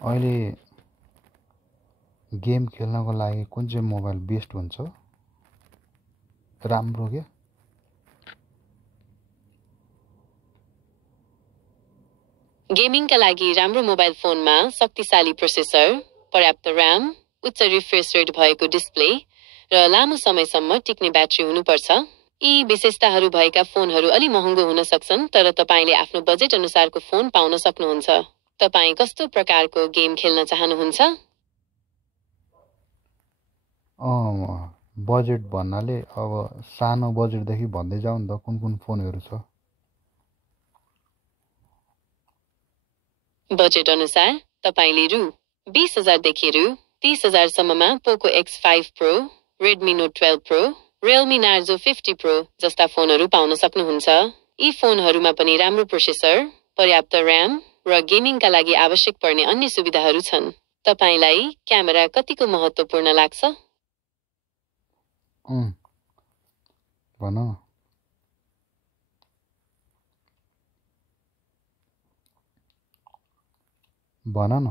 अहिले गेम खेल्नको लागि कुन चाहिँ मोबाइल बेस्ट हुन्छ राम्रो के गेमिङका लागि राम्रो मोबाइल फोनमा शक्तिशाली प्रोसेसर, पर्याप्त र्याम, उच्च रिफ्रेश रेट भएको डिस्प्ले र लामो समयसम्म टिक्ने ब्याट्री हुनुपर्छ। यी विशेषताहरू भएका फोनहरू अलि महँगो हुन सक्छन्, तर तपाईले आफ्नो बजेट अनुसारको फोन पाउन सक्नुहुन्छ। तपाई कस्तो प्रकारको गेम खेल्न चाहनुहुन्छ? बजेट भन्नाले अब सानो बजेटदेखि भन्दै जाउँ नि त कुन फोनहरू छ बजेट अनुसार तपाईले रु 20,000 देखि रु 30,000 सम्ममा पोको X5 Pro, Redmi Note 12 Pro, Realme Narzo 50 Pro जस्ता फोनहरू पाउन सक्नुहुन्छ। यी फोनहरूमा पनि राम्रो प्रोसेसर, पर्याप्त र्याम र गेमिङका लागि आवश्यक पर्ने अन्य सुविधाहरू छन्। तपाईलाई क्यामेरा कतिको महत्त्वपूर्ण लाग्छ? भन न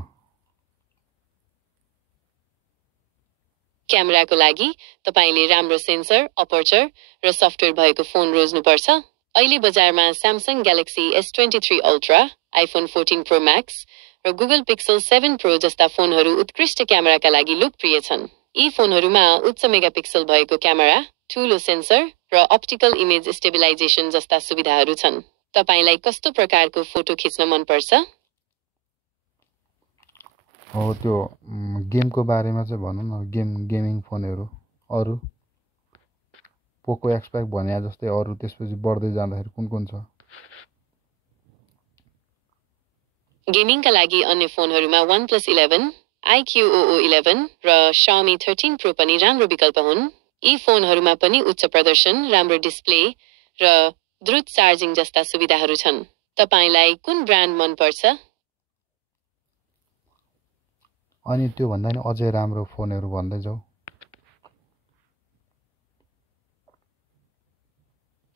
क्यामेराको लागि तपाईले राम्रो सेन्सर, अपर्चर र सफ्टवेयर भएको फोन रोज्नुपर्छ। अहिले बजारमा Samsung Galaxy S23 Ultra, iPhone 14 Pro Max र Google Pixel 7 Pro जस्ता फोनहरू उत्कृष्ट क्यामेराका लागि लोकप्रिय छन्। यी फोनहरूमा उच्च मेगापिक्सल भएको क्यामेरा, ठूलो सेन्सर र अप्टिकल इमेज स्टेबिलाइजेसन जस्ता सुविधाहरू छन्। तपाईलाई कस्तो प्रकारको फोटो खिच्न मन पर्छ? हो त्यो गेमको बारेमा चाहिँ भनौँ न गेमिङ फोनहरू अरू पोको X5 भने जस्तै अरू त्यसपछि बढ्दै जाँदाखेरि कुन छ गेमिङका लागि अन्य फोनहरूमा OnePlus 11, iQOO11 र Xiaomi 13 Pro पनि राम्रो विकल्प हुन्। यी फोनहरूमा पनि उच्च प्रदर्शन, राम्रो डिस्प्ले र द्रुत चार्जिङ जस्ता सुविधाहरू छन्। तपाईलाई कुन ब्रान्ड मन पर्छ? अनि त्यो भन्दा नि अझै राम्रो फोनहरू भन्दै जाऊ।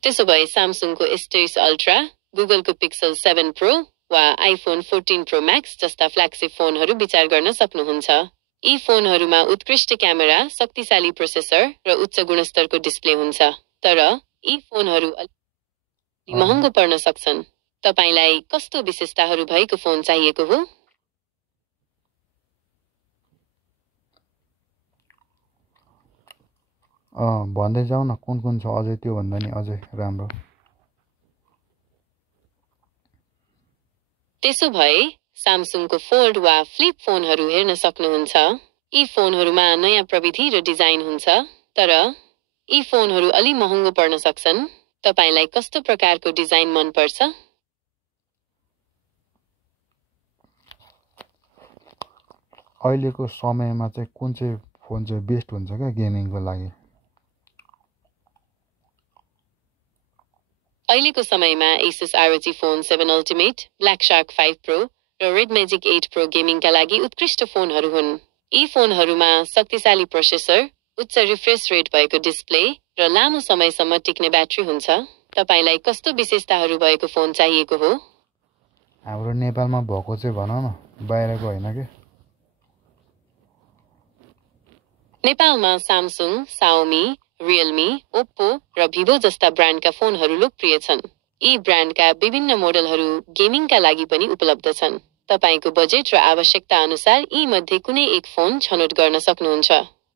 त्यसो भए Samsungको S23 Ultra, Googleको Pixel 7 Pro वा iPhone 14 Pro Max जस्ता फ्ल्यागशिप फोनहरू विचार गर्न सक्नुहुन्छ। यी फोनहरूमा उत्कृष्ट क्यामेरा, शक्तिशाली प्रोसेसर र उच्च गुणस्तरको डिस्प्ले हुन्छ। तर यी फोनहरू अलि महँगो पर्न सक्छन्। तपाईलाई कस्तो विशेषताहरू भएको फोन चाहिएको हो? भन्दै जाऊ न कुन छ अझै त्यो भन्दा नि अझै राम्रो। त्यसो भए Samsungको फोल्ड वा फ्लिप फोनहरू हेर्न सक्नुहुन्छ। यी फोनहरूमा नयाँ प्रविधि र डिजाइन हुन्छ, तर यी फोनहरू अलि महँगो पर्न सक्छन्। तपाईलाई कस्तो प्रकारको डिजाइन मन पर्छ? अहिलेको समयमा चाहिँ कुन चाहिँ फोन चाहिँ बेस्ट हुन्छ क्या गेमिङको लागि? अहिलेको समयमा Asus ROG Phone 7 Ultimate, Black Shark 5 Pro र Red Magic 8 Pro गेमिङका लागि उत्कृष्ट फोनहरू हुन्। यी फोनहरूमा शक्तिशाली प्रोसेसर, उच्च रिफ्रेश रेट भएको डिस्प्ले र लामो समयसम्म टिक्ने ब्याट्री हुन्छ। तपाईलाई कस्तो विशेषताहरू भएको फोन चाहिएको हो? हाम्रो नेपालमा भएको चाहिँ भन न, बाहिरको होइन के? नेपालमा Samsung, Xiaomi, Realme, Oppo र Vivo जस्ता ब्रान्डका फोनहरू लोकप्रिय छन्। यी ब्रान्डका विभिन्न मोडलहरू गेमिङका लागि पनि उपलब्ध छन्। तपाईको बजेट र आवश्यकता अनुसार यी मध्ये कुनै एक फोन छनौट गर्न सक्नुहुन्छ।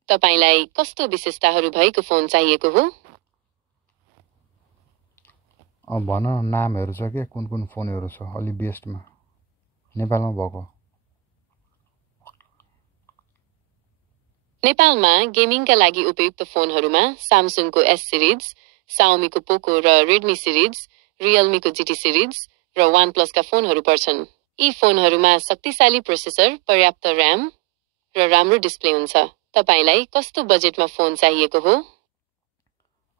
तपाईलाई कस्तो विशेषताहरू भएको फोन चाहिएको हो? भन नामहरू छ के कुन फोनहरू छ अलि बेस्टमा नेपालमा भएको? नेपालमा गेमिङका लागि उपयुक्त फोनहरूमा Samsungको S सिरिज, Xiaomiको Poco र Redmi सिरिज, Realmeको GT सिरिज र OnePlusका फोनहरू पर्छन्। यी फोनहरूमा शक्तिशाली प्रोसेसर, पर्याप्त र्याम र राम्रो डिस्प्ले हुन्छ। तपाईलाई कस्तो बजेटमा फोन चाहिएको हो?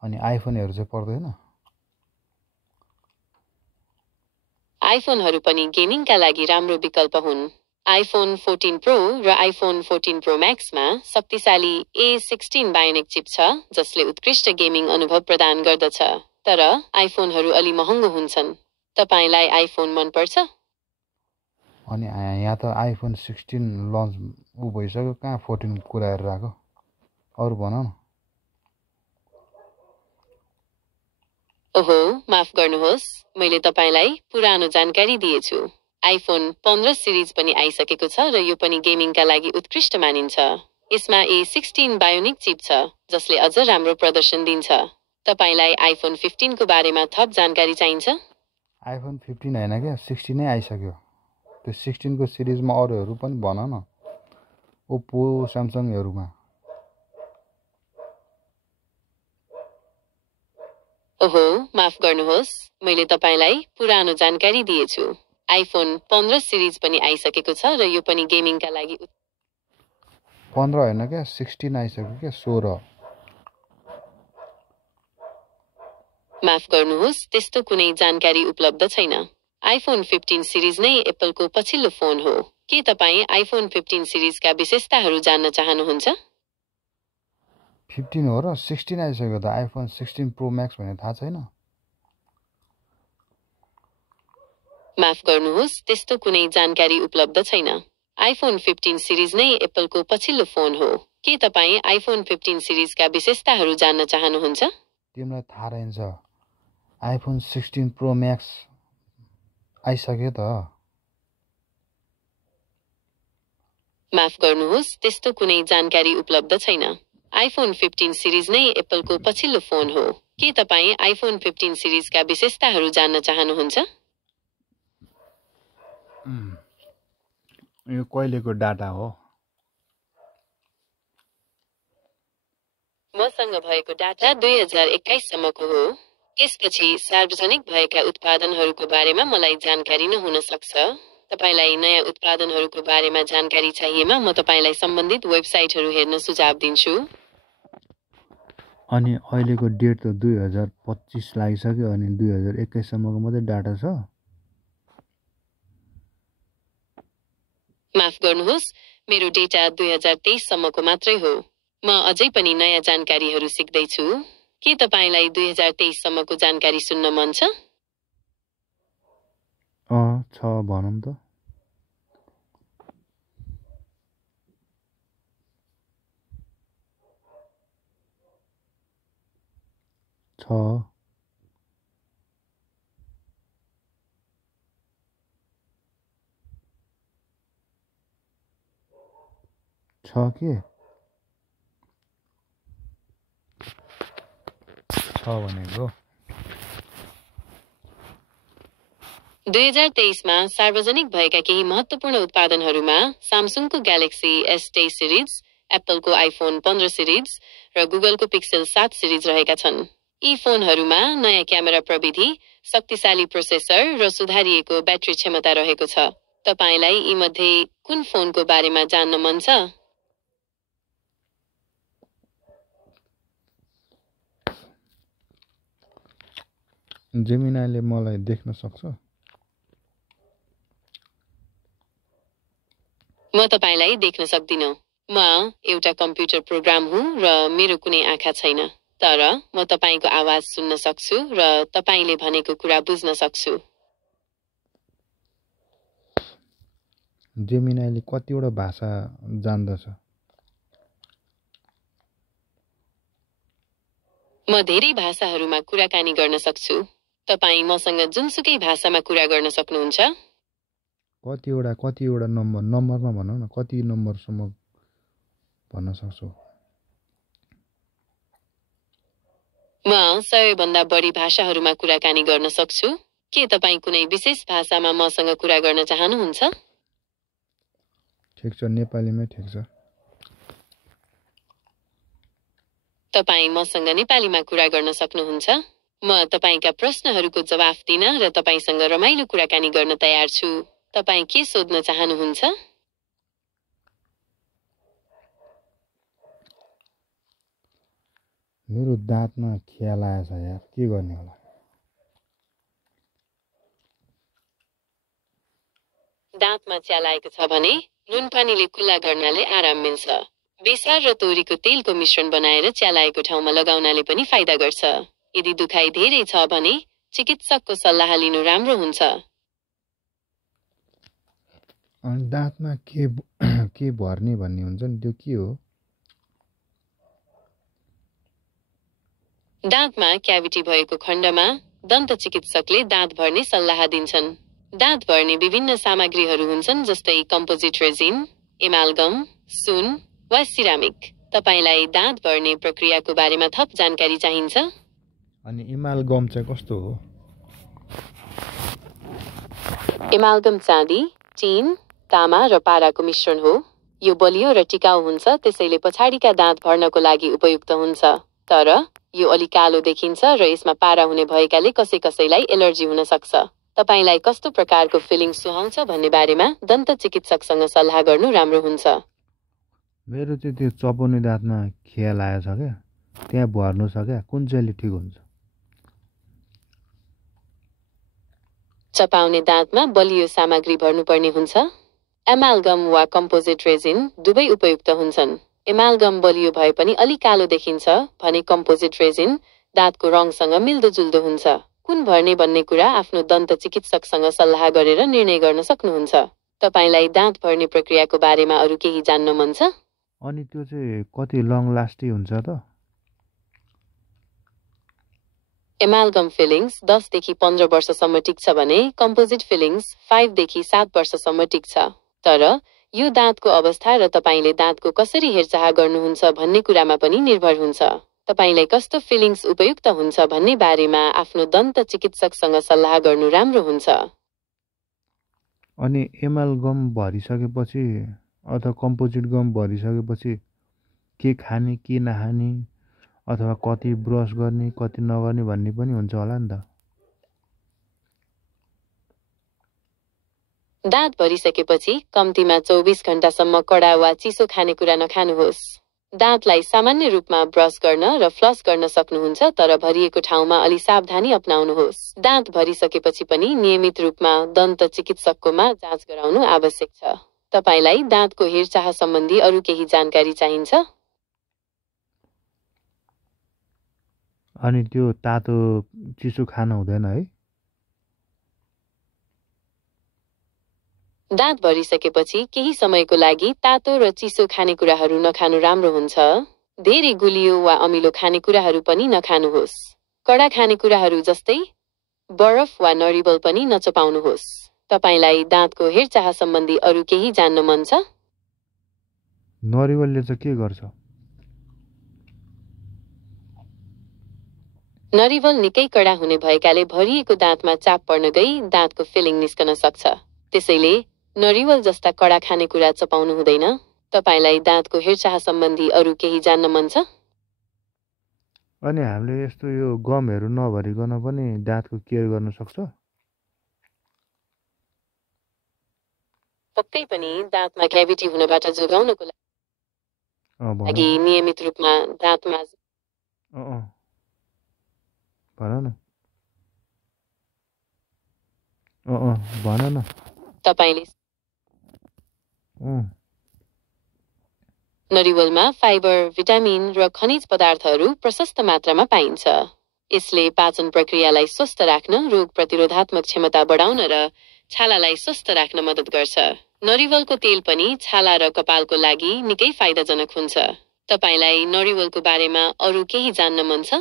अनि आइफोनहरू चाहिँ पर्दैन? आइफोनहरू पनि गेमिङका लागि राम्रो विकल्प हुन्। iPhone 14 Pro र iPhone 14 Pro Maxमा शक्तिशाली A16 Bionic चिप छ, जसले उत्कृष्ट गेमिङ अनुभव प्रदान गर्दछ। तर आइफोनहरू अलि महँगो हुन्छन्। तपाईलाई आइफोन मन पर्छ? अनि यहाँ त आइफोन 16 लन्च भइसक्यो, कहाँ 14 कुरा हेरेर आएको। अरू भन न। ओहो, माफ गर्नुहोस्, मैले तपाईलाई पुरानो जानकारी दिएछु। आइफोन 15 सिरिज पनि आइसकेको छ र यो पनि गेमिङका लागि उत्कृष्ट मानिन्छ। यसमा A16 बायोनिक चिप छ, जसले अझ राम्रो प्रदर्शन दिन्छ। तपाईलाई आइफोन 15 को बारेमा थप जानकारी चाहिन्छ? आइफोन 15 हैन क्या, 16 नै आइसक्यो। त्यो 16 को सिरिजमा अरूहरू पनि भन न, ओप्पो स्यामसङहरूमा। ओहो, माफ गर्नुहोस्, मैले तपाईलाई पुरानो जानकारी दिएछु। आइफोन 15 सिरिज पनि आइसकेको छ र यो पनि गेमिङका लागि 15 हैन क्या, 16 आइसक्यो क्या, 16। माफ गर्नुहोस्, त्यस्तो कुनै जानकारी उपलब्ध छैन। आइफोन 15 सिरिज नै एप्पलको पछिल्लो फोन हो। के तपाईँ आइफोन 15 सिरिजका विशेषताहरू जान्न चाहनुहुन्छ? 15 हो र 16 आइसक्यो त। आइफोन 16 प्रो म्याक्स भन्ने थाहा छैन? माफ गर्नुहोस्, त्यस्तो कुनै जानकारी उपलब्ध छैन। आइफोन 15 सिरिज नै एप्पलको पछिल्लो फोन हो। के तपाईँ आइफोन 15 सिरिजका विशेषताहरू जान्न चाहनुहुन्छ? तिमीलाई थाहा रहन्छ, आइफोन 16 प्रो म्याक्स आइसक्यो त। माफ गर्नुहोस्, त्यस्तो कुनै जानकारी उपलब्ध छैन। आइफोन 15 सिरिज नै एप्पलको पछिल्लो फोन हो। के तपाईँ आइफोन 15 सिरिजका विशेषताहरू जान्न चाहनुहुन्छ? यो कहिलेको डाटा हो? मसँग भएको डाटा 2021 सम्मको हो। यसपछि सार्वजनिक भएका उत्पादनहरूको बारेमा मलाई जानकारी नहुन सक्छ। तपाईलाई नयाँ उत्पादनहरूको बारेमा जानकारी चाहिएमा म तपाईलाई सम्बन्धित वेबसाइटहरू हेर्न सुझाव दिन्छु। अनि अहिलेको डेट त 2025 लागिसक्यो, अनि 2021 सम्मको मात्रै डाटा छ। माफ गर्नुहोस्, मेरो डेटा 2023 सम्मको मात्रै हो। म अझै पनि नयाँ जानकारीहरू सिक्दैछु। के तपाईलाई 2023 सम्मको जानकारी सुन्न मन छ? छ भनौँ त। छ के? छ भनेको 2023 मा सार्वजनिक भएका केही महत्त्वपूर्ण उत्पादनहरूमा सामसुङको ग्यालेक्सी S23 सिरिज, एप्पलको आइफोन 15 सिरिज र गुगलको पिक्सेल 7 सिरिज रहेका छन्। यी फोनहरूमा नयाँ क्यामेरा प्रविधि, शक्तिशाली प्रोसेसर र सुधारिएको ब्याट्री क्षमता रहेको छ। तपाईलाई यी मध्ये कुन फोनको बारेमा जान्न मन छ? जेमिनाले मलाई देख्न सक्छ? म तपाईलाई देख्न सक्दिन। म एउटा कम्प्युटर प्रोग्राम हुँ र मेरो कुनै आँखा छैन। तर म तपाईको आवाज सुन्न सक्छु र तपाईले भनेको कुरा बुझ्न सक्छु। जेमिनाले कतिवटा भाषा जान्दछ? म धेरै भाषाहरूमा कुराकानी गर्न सक्छु। तपाईँ मसँग जुनसुकै भाषामा कुरा गर्न सक्नुहुन्छ। कतिवटा नम्बरमा भन न, कति नम्बरसम्म भन्न सक्छौ? म 100 भन्दा बढी भाषाहरूमा कुराकानी गर्न सक्छु। के तपाईँ कुनै विशेष भाषामा मसँग कुरा गर्न चाहनुहुन्छ? ठिक छ, नेपालीमै ठिक छ। तपाईँ मसँग नेपालीमा कुरा गर्न सक्नुहुन्छ। म तपाईका प्रश्नहरूको जवाफ दिन र तपाईसँग रमाइलो कुराकानी गर्न तयार छु। तपाईँ के सोध्न चाहनुहुन्छ? मेरो दाँतमा खिया लागेछ यार, के गर्ने होला? दाँतमा च्यालाएको छ भने नुनपानीले कुल्ला गर्नाले आराम मिल्छ। बेसार र तोरीको तेलको मिश्रण बनाएर च्यालाएको ठाउँमा लगाउनाले पनि फाइदा गर्छ। यदि दुखाइ धेरै छ भने चिकित्सकको सल्लाह लिनु राम्रो हुन्छ। अनि दाँतमा के भर्ने भन्ने हुन्छ नि त्यो के हो? दाँतमा क्याभिटी भएको खण्डमा दन्त चिकित्सकले दाँत भर्ने सल्लाह दिन्छन्। दाँत भर्ने विभिन्न सामग्रीहरू हुन्छन् जस्तै कम्पोजिट रेजिन, एमाल्गम, सुन वा सिरामिक। तपाईलाई दाँत भर्ने प्रक्रियाको बारेमा थप जानकारी चाहिन्छ? अनि एमाल्गम चाहिँ कस्तो हो? एमाल्गम चाँदी, टिन, तामा र पाराको मिश्रण हो। यो बलियो र टिकाउ हुन्छ, त्यसैले पछाडिका दाँत भर्नको लागि उपयुक्त हुन्छ। तर यो अलि कालो देखिन्छ र यसमा पारा हुने भएकाले कसैलाई एलर्जी हुन सक्छ। तपाईलाई कस्तो प्रकारको फिलिङ सुहाउँछ भन्ने बारेमा दन्त चिकित्सकसँग सल्लाह गर्नु राम्रो हुन्छ। मेरो चाहिँ त्यो चपाउने दाँतमा खिया लागेको छ क्या, त्यहाँ भर्नु छ क्या, कुन चाहिँले ठिक हुन्छ? चपाउने दाँतमा बलियो सामग्री भर्नुपर्ने हुन्छ। एमाल्गम वा कम्पोजिट रेजिन दुवै उपयुक्त हुन्छन्। एमाल्गम बलियो भए पनि अलि कालो देखिन्छ भने कम्पोजिट रेजिन दाँतको रङसँग मिल्दोजुल्दो हुन्छ। कुन भर्ने भन्ने कुरा आफ्नो दन्त चिकित्सकसँग सल्लाह गरेर निर्णय गर्न सक्नुहुन्छ। तपाईलाई दाँत भर्ने प्रक्रियाको बारेमा अरू केही जान्न मन छ? अनि त्यो चाहिँ कति लङ लास्टिङ हुन्छ त? एमाल्गम फिलिङ्स 10 देखि 15 वर्षसम्म टिक्छ भने कम्पोजिट फिलिङ्स 5 देखि 7 वर्षसम्म टिक्छ। तर यो दाँतको अवस्था र तपाईले दाँतको कसरी हेरचाह गर्नुहुन्छ भन्ने कुरामा पनि निर्भर हुन्छ। तपाईलाई कस्तो फिलिङ्स उपयुक्त हुन्छ भन्ने बारेमा आफ्नो दन्त चिकित्सकसँग सल्लाह गर्नु राम्रो हुन्छ। अनि एमाल्गम भरिसकेपछि अथवा कम्पोजिट गम भरिसकेपछि के खाने के नखाने अथवा कति ब्रस गर्ने कति नगर्ने भन्ने पनि हुन्छ होला नि त? दाँत भरिसकेपछि कम्तीमा 24 घण्टासम्म कडा वा चिसो खानेकुरा नखानुहोस्। दाँतलाई सामान्य रूपमा ब्रस गर्न र फ्लस गर्न सक्नुहुन्छ, तर भरिएको ठाउँमा अलि सावधानी अपनाउनुहोस्। दाँत भरिसकेपछि पनि नियमित रूपमा दन्त चिकित्सककोमा जाँच गराउनु आवश्यक छ। तपाईलाई दाँतको हेरचाह सम्बन्धी अरू केही जानकारी चाहिन्छ? अनि त्यो तातो चिसो खानु हुँदैन है? दाँत भरिसकेपछि केही समयको लागि तातो र चिसो खानेकुराहरू नखानु राम्रो हुन्छ। धेरै गुलियो वा अमिलो खानेकुराहरू पनि नखानुहोस्। कडा खानेकुराहरू जस्तै बरफ वा नरिवल पनि नचपाउनुहोस्। तपाईलाई दाँतको हेरचाह सम्बन्धी अरू केही जान्न मन छ? नरिवलले चाहिँ के गर्छ? नरिवल निकै कडा हुने भएकाले भरिएको दाँतमा चाप पर्न गई दाँतको फिलिङ निस्कन सक्छ। त्यसैले नरिवल जस्ता कडा खानेकुरा चपाउनु हुँदैन। तपाईलाई दाँतको हेरचाह सम्बन्धी अरू केही जान्न मन छ? अनि हामीले यस्तो यो गमहरू नभरिकन पनि दाँतको केयर गर्न सक्छ? पक्कै पनि दाँतमा क्याभिटी हुनबाट जोगाउनको लागि नियमित रूपमा दाँतमा भन न तपाईले नरिवलमा फाइबर, भिटामिन र खनिज पदार्थहरू प्रशस्त मात्रामा पाइन्छ। यसले पाचन प्रक्रियालाई स्वस्थ राख्न, रोग प्रतिरोधात्मक क्षमता बढाउन र छालालाई स्वस्थ राख्न मद्दत गर्छ। नरिवलको तेल पनि छाला र कपालको लागि निकै फाइदाजनक हुन्छ। तपाईलाई नरिवलको बारेमा अरू केही जान्न मन छ?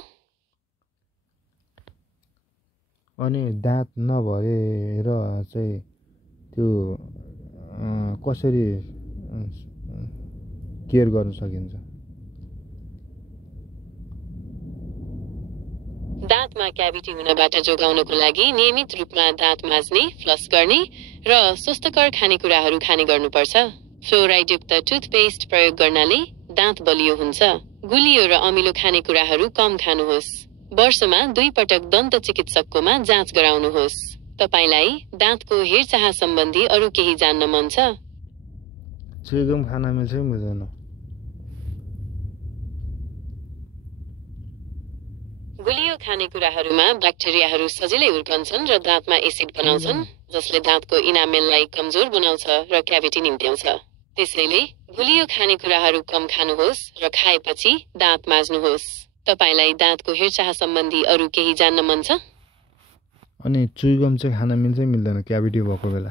अनि दाँत नभरेर चाहिँ त्यो कसरी केयर गर्न सकिन्छ? दाँतमा क्याभिटी हुनबाट जोगाउनको लागि नियमित रूपमा दाँत माझ्ने, फ्लस गर्ने र स्वस्थकर खानेकुराहरू खाने गर्नुपर्छ। फ्लोराइडयुक्त टुथपेस्ट प्रयोग गर्नाले दाँत बलियो हुन्छ। गुलियो र अमिलो खानेकुराहरू कम खानुहोस्। वर्षमा 2 पटक दन्त चिकित्सककोमा जाँच गराउनुहोस्। तपाईलाई दाँतको हेरचाह सम्बन्धी अरू केही जान्न मन छ? चुइगम खाना मिल्छ मिल्दैन? गुलियो खानेकुराहरूमा ब्याक्टेरियाहरू सजिलै हुर्कन्छन् र दाँतमा एसिड बनाउँछन्, जसले दाँतको इनामेललाई कमजोर बनाउँछ र क्याभिटी निम्त्याउँछ। त्यसैले गुलियो खानेकुराहरू कम खानुहोस् र खाएपछि दाँत माझ्नुहोस्। तपाईलाई दाँतको हेरचाह सम्बन्धी अरू केही जान्न मन छ? अनि चुइगम चाहिँ खान मिल्छ मिल्दैन क्याभिटी भएको बेला?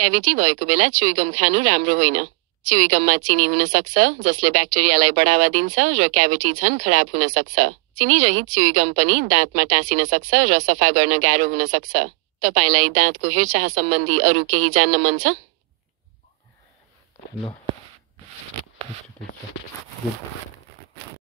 क्याभिटी भएको बेला च्युइगम खानु राम्रो होइन। च्युइगममा चिनी हुन सक्छ जसले ब्याक्टेरियालाई बढावा दिन्छ र क्याभिटी झन् खराब हुन सक्छ। चिनी रहित च्युइगम पनि दाँतमा टाँसिन सक्छ र सफा गर्न गाह्रो हुन सक्छ। तपाईलाई दाँतको हेरचाह सम्बन्धी अरू केही जान्न मन छ? ल, ठिक छ, गुड।